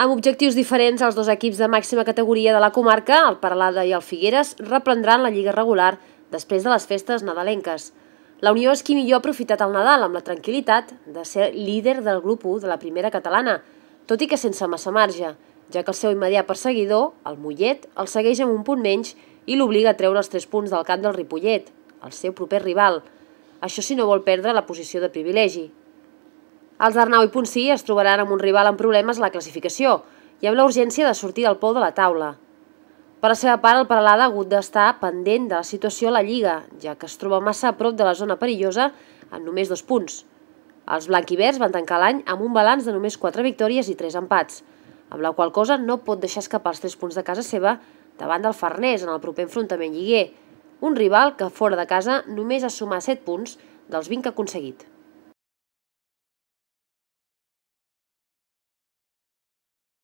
Amb objectius diferents, els dos equips de màxima categoria de la comarca, el Peralada i el Figueres, reprendran la lliga regular després de les festes nadalenques. La Unió és qui millor ha aprofitat el Nadal amb la tranquil·litat de ser líder del grup 1 de la primera catalana, tot i que sense massa marge, ja que el seu immediat perseguidor, el Mollet, el segueix amb un punt menys i l'obliga a treure els 3 punts del camp del Ripollet, el seu proper rival. Això si no vol perdre la posició de privilegi. Els d'Arnau i Ponsí es trobaran amb un rival amb problemes a la classificació i amb la urgència de sortir del pou de la taula. Per la seva part, el Peralada ha hagut d'estar pendent de la situació a la Lliga, ja que es troba massa a prop de la zona perillosa en només 2 punts. Els blanquiverds van tancar l'any amb un balanç de només 4 victòries i 3 empats, amb la qual cosa no pot deixar escapar els 3 punts de casa seva davant del Farners en el proper enfrontament lliguer, un rival que fora de casa només ha sumat 7 punts dels 20 que ha aconseguit.